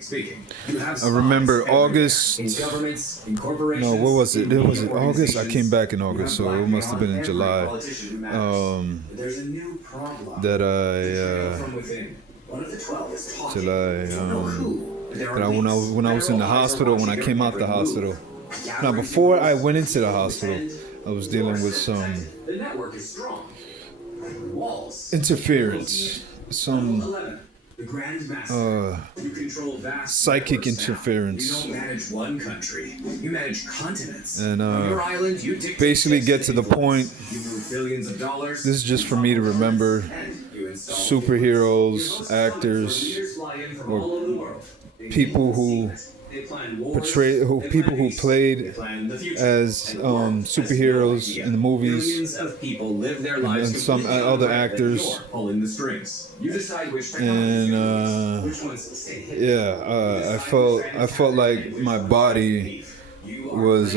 Speaking, you have I spies remember everywhere. August. In governments, in No, corporations, what was it? in Was media it August? I came organizations. back in You have August, so it blacking must have on been in every July. politician who matters. Um, There's a new problem. that Betrayal I from within. One of the 12 is talking. July. They don't know who, but there are That I when I leaks. when I was in the Federal eyes are hospital, when watching I your came out every the hospital. move. Now, Gathering before I signals, went into the you'll hospital, defend I was your dealing with subject. some The network is strong. Walls. interference, Level some 11. The Grand Master. You control vast psychic networks now. interference. You don't manage one country. You manage continents. And On your island, you dictate basically get to the influence. point. You move billions of dollars. This is just for me to remember And you install superheroes, You host summits actors, where leaders fly in from or all over the world. They people meet who secrets. They plan wars. portray, who They people plan who peace. They played plan the future. as And the world has no superheroes idea. in the movies, Millions of people live their lives and some completely other unaware that actors. you're pulling the strings. You decide which technologies And get released, which ones stay hidden. yeah, I felt like my body was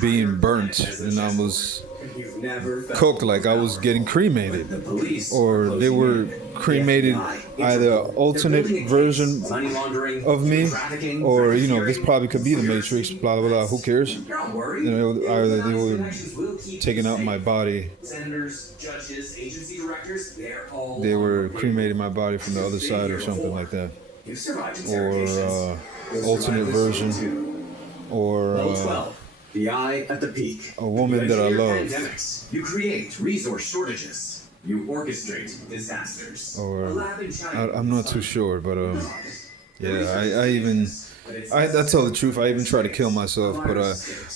being burnt, and I was cooked, like I was getting cremated, or they were cremated either alternate version of me, or this probably could be the Matrix. Blah blah blah. Who cares? Either they were taking out my body, Senators, judges, agency directors, they're all they were cremating my body from the other side or something like that, You survived or interrogations. You'll alternate survive this one version, too. or Level 12. The eye at the peak. a woman that I You love. engineer pandemics. You create resource shortages. You orchestrate disasters. Or A lab in China. I'm not too sure, but yeah, I tell the truth. I even tried to kill myself, but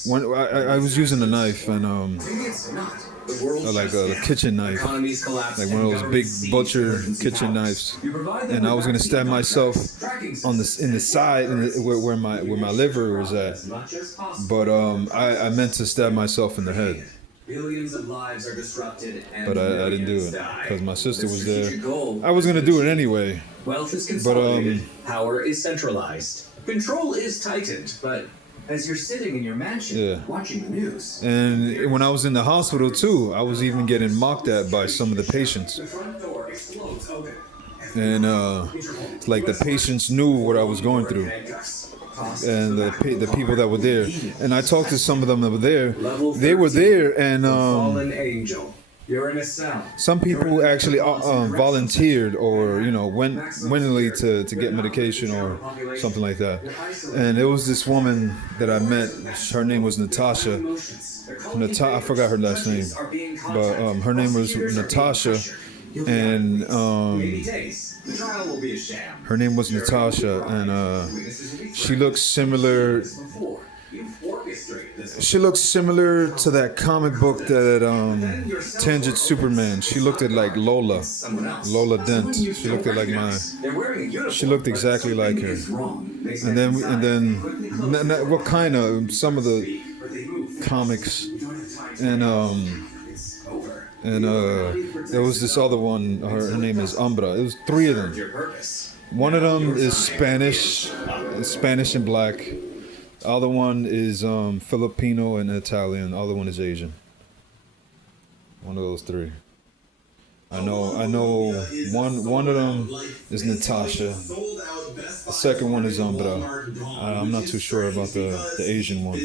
when I was using a knife, and Maybe it's not. The world like shuts a down. kitchen knife, Economies collapse like and one of those big governments seize butcher emergency kitchen powers. knives, You provide them and I with was gonna vaccine stab myself contracts, tracking in the systems, side, and where my liver was at. as much as possible. But I meant to stab myself in the head, Billions of lives are disrupted, and but I didn't do millions it die. because my sister The was there. strategic goal I was gonna do it anyway. Wealth is consolidated, power is centralized, control is tightened. But as you're sitting in your mansion Yeah. watching the news, And when I was in the hospital too, I was even getting mocked at by some of the patients. the front door explodes open. And it's like the patients knew what I was going through, and the people that were there. And I talked to some of them that were there. They were there, and Fallen angel. You're in a cell. some people actually volunteered, or went willingly to get medication or something like that. And there was this woman that I met. Her name was Natasha. I forgot her last name, but her name was Natasha, and The trial will be a sham. her name was Natasha, and she looks similar. Before you've orchestrated this. She looks similar to that comic book that Tangent Superman. She looked at like Lola, Someone else. Lola Dent. Someone you She don't looked at like my. recognize. They're wearing a uniform, She looked but exactly like something her. is wrong. They step And then inside, quickly close what kind of some of the but they move fast. comics, You don't have time to and It's over. there was this other one. Her name is Umbra. It was three of them. Your purpose. One of them is Spanish and black. The other one is Filipino and Italian. The other one is Asian. One of those three. I know one of them is Natasha. The second one is Umbra. I'm not too sure about the Asian one,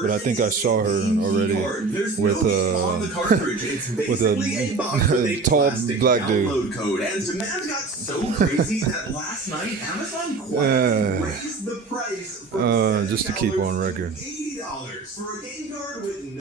but I think I saw her already with with a tall black dude. And demand got so crazy that last night Amazon quietly raised the price from Just to keep on record. $80 for a game card with